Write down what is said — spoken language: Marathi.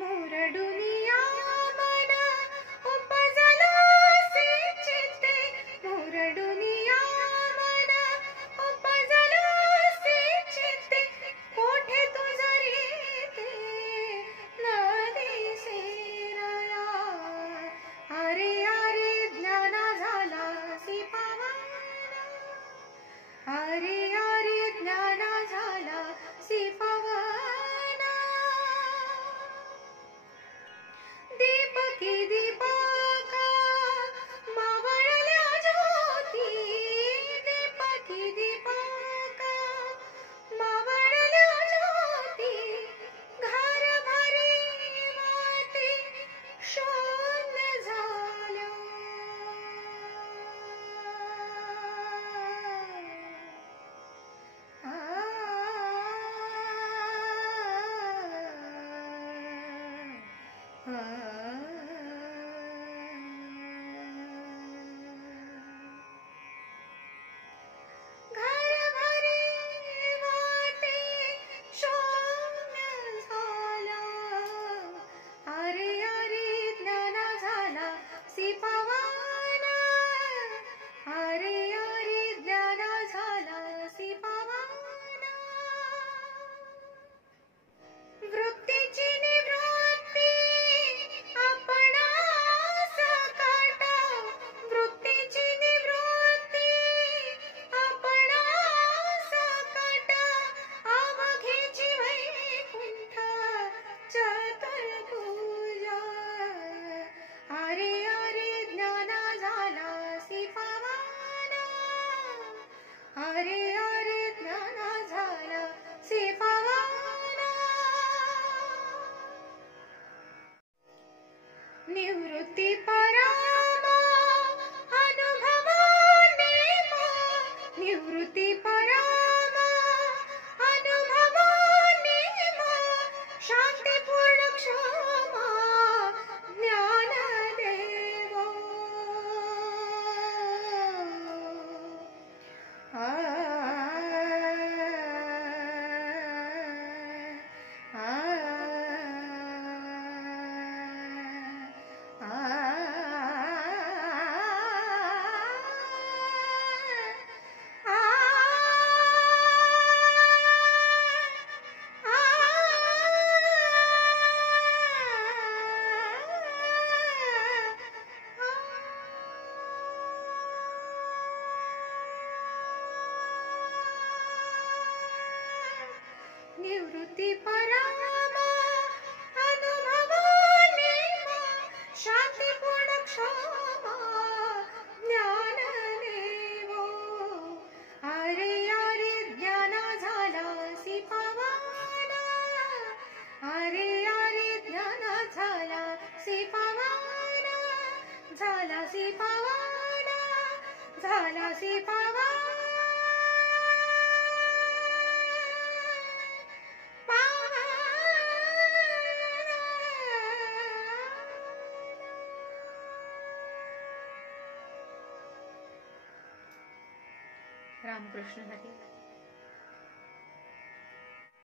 मुरडुनिया मन उपजला से चित्ते मुरडुनिया मन उपजला से चित्ते कोठे तुझ रीते नदी सेरया अरे अरे ज्ञाना झाला सी पावना अरे अरे ज्ञाना झाला सी पावना दीपकी दीपका मावळल्या ज्योती दीपकी दीपका मावळल्या ज्योती घर भरी वाटे शून्य झाल्या अरे अरे ज्ञाना झाला सी पावना निवृत्ती परामा अनुभवा नेमा निवृत्ती परामा अनुभवा नेमा शांतीपूर्ण क्षमा ज्ञान देवो निवृत्ती परामा अनुभवा नेमा शांतीपूर्ण क्षमा ज्ञान देवो अरे अरे ज्ञाना झाला सी पावना अरे अरे ज्ञाना झाला सी पावना झाला सी पावना झाला सी पावना रामकृष्ण हरी।